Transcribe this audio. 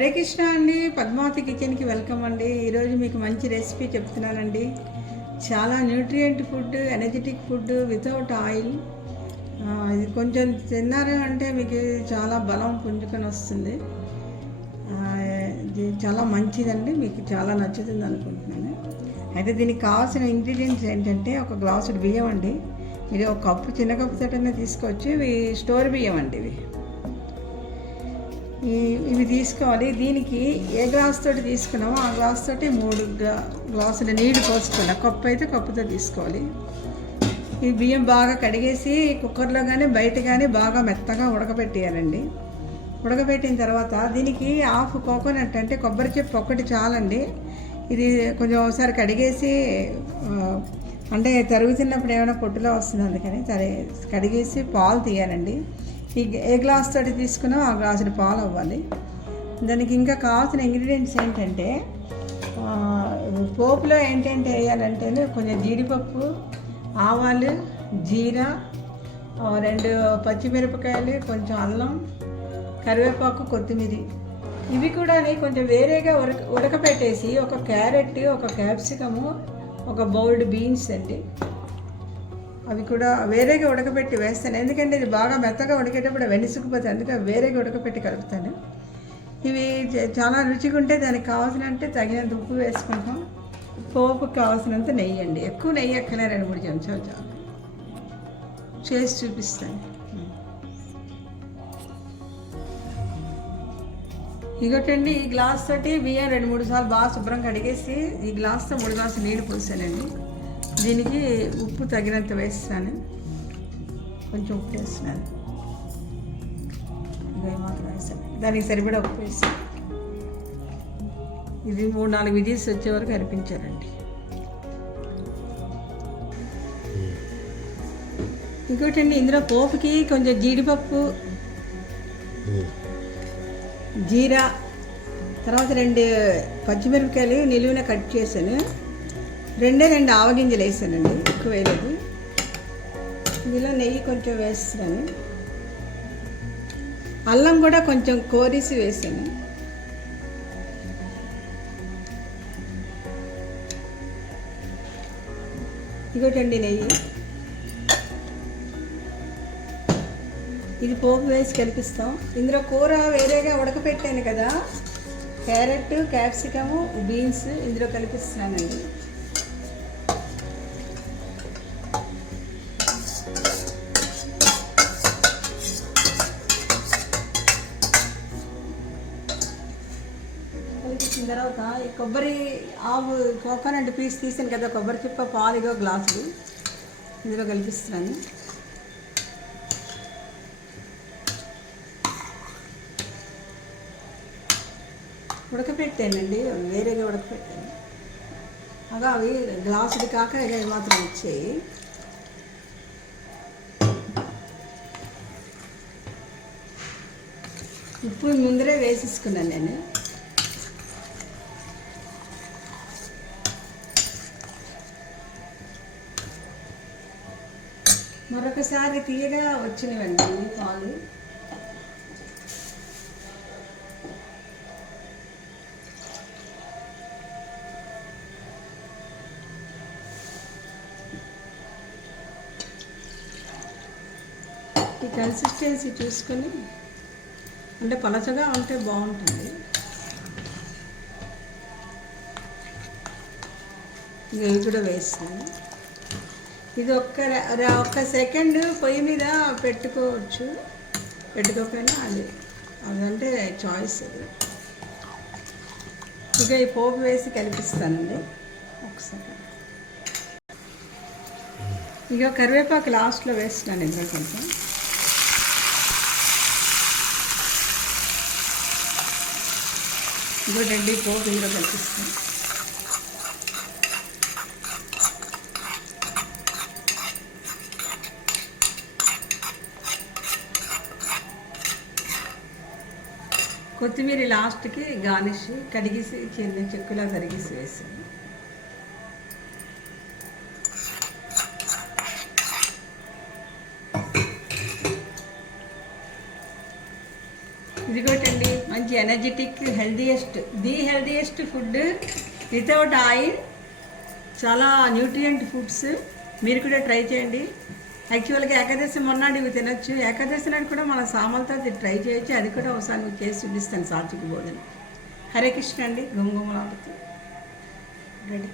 హరే కృష్ణ అండి. పద్మావతి కిచెన్కి వెల్కమ్ అండి. ఈరోజు మీకు మంచి రెసిపీ చెప్తున్నానండి. చాలా nutrient food, energetic food without oil. ఇది కొంచెం తిన్నారు అంటే మీకు చాలా బలం పుంజుకొని వస్తుంది. ఇది చాలా మంచిదండి, మీకు చాలా నచ్చుతుంది అనుకుంటున్నాను. అయితే దీనికి కావాల్సిన ఇంగ్రీడియంట్స్ ఏంటంటే ఒక గ్లాసుడు బియ్యం అండి. మీరు ఒక కప్పు, చిన్న కప్పు తోటనే తీసుకోవచ్చు. ఇవి స్టోర్ బియ్యం అండి. ఇవి తీసుకోవాలి. దీనికి ఏ గ్లాస్ తోటి తీసుకున్నామో ఆ గ్లాస్ తోటి 3 గ్లాసుల నీళ్ళు పోసుకోవాలి. కప్పు అయితే కప్పుతో తీసుకోవాలి. ఈ బియ్యం బాగా కడిగేసి కుక్కర్లో కానీ బయట కానీ బాగా మెత్తగా ఉడకబెట్టేయాలండి. ఉడకబెట్టిన తర్వాత దీనికి హాఫ్ కోకోనట్ అంటే కొబ్బరి చెప్పు ఒకటి చాలండి. ఇది కొంచెం ఒకసారి కడిగేసి, అంటే తరుగుతున్నప్పుడు ఏమైనా పొట్టులో వస్తుంది, అందుకని కడిగేసి పాలు తీయాలండి. ఏ గ్లాస్ తోటి తీసుకున్నామో ఆ గ్లాసుడు పాలు అవ్వాలి. దానికి ఇంకా కావాల్సిన ఇంగ్రీడియంట్స్ ఏంటంటే, పోపులో ఏంటంటే వేయాలంటే కొంచెం జీడిపప్పు, ఆవాలు, జీరా, 2 పచ్చిమిరపకాయలు, కొంచెం అల్లం, కరివేపాకు, కొత్తిమీర. ఇవి కూడా కొంచెం వేరేగా ఉడకపెట్టేసి ఒక క్యారెట్, ఒక క్యాప్సికము, ఒక బౌల్డ్ బీన్స్ అండి, అవి కూడా వేరేగా ఉడకపెట్టి వేస్తాను. ఎందుకంటే ఇది బాగా మెత్తగా ఉడికేటప్పుడు వెనిసుకుపోతాయి, అందుకే వేరేగా ఉడకపెట్టి కలుపుతాను. ఇవి చాలా రుచిగా ఉంటే దానికి కావాల్సినంటే తగినంత ఉప్పు వేసుకుంటాం. పోపుకి కావాల్సినంత నెయ్యి అండి. ఎక్కువ నెయ్యి ఎక్కలే, 2-3 చెంచాలు చాలు. చేసి చూపిస్తాను. ఇగోటండి, ఈ గ్లాస్ తోటి బియ్యం 2-3 సార్లు బాగా శుభ్రం కడిగేసి ఈ గ్లాస్తో 3 గ్లాసులు నీళ్ళు పోసానండి. దీనికి ఉప్పు తగినంత వేస్తాను. కొంచెం ఉప్పు వేస్తున్నాను, మాత్రం వేస్తాను. దానికి సరిపడా ఉప్పు వేసి ఇది 3-4 విజిల్స్ వచ్చే వరకు అనిపించాలండి. ఇంకోటండి, ఇందులో పోపుకి కొంచెం జీడిపప్పు, జీరా, తర్వాత 2 పచ్చిమిరపకాయలు నిలువున కట్ చేశాను. 2 ఆవగింజలు వేసానండి, ఎక్కువ వేయలేదు. ఇందులో నెయ్యి కొంచెం వేస్తున్నాను. అల్లం కూడా కొంచెం కోరిసి వేసాను. ఇగోటండి నెయ్యి. ఇది పోపు వేసి కలిపిస్తాం. ఇందులో కూర వేరేగా ఉడకపెట్టాను కదా, క్యారెట్, క్యాప్సికము, బీన్స్ ఇందులో కలిపిస్తున్నానండి. కలిపించిన తర్వాత ఈ కొబ్బరి ఆవు కోకోనట్ పీస్ తీసాను కదా, కొబ్బరి చిప్ప పాలుగా గ్లాసులు ఇందులో కలిపిస్తున్నాను. ఉడకపెట్టానండి, వేరేగా ఉడకపెట్టాను. అవి గ్లాసులు కాక ఇవి మాత్రం వచ్చాయి. ఉప్పు ముందరే వేసేసుకున్నాను నేను. మరొకసారి తీయగా వచ్చినవండి పాలు. ఈ కన్సిస్టెన్సీ చూసుకొని, అంటే పలచగా ఉంటే బాగుంటుంది. ఇవి కూడా వేస్తాను. ఇది ఒక్క సెకండ్ పొయ్యి మీద పెట్టుకోవచ్చు, పెట్టుకోకపోయినా అదంటే చాయిస్ అది. ఇక ఈ పోపు వేసి కలిపిస్తానండి ఒకసారి. ఇక కరివేపాకు లాస్ట్లో వేస్తున్నాను ఇందులో కొంచెం. ఇంకోటండి, పోపు ఇందులో కలిపిస్తాను. కొత్తిమీర లాస్ట్కి గార్నిష్ కడిగేసి చిన్న చెక్కులా తరిగేసి వేసాను. ఇదిగోటండి మంచి energetic the healthiest food without oil, చాలా న్యూట్రియంట్ ఫుడ్స్. మీరు కూడా ట్రై చేయండి. యాక్చువల్గా ఏకాదశి మొన్నాడు ఇవి తినొచ్చు. ఏకాదశి నాడు కూడా మన సామలతో ట్రై చేయొచ్చు. అది కూడా ఒకసారి మీకు చేసి చూపిస్తాను సాత్విక భోజనం. హరే కృష్ణ అండి. గుమగుమలాడుతూ రెడీ.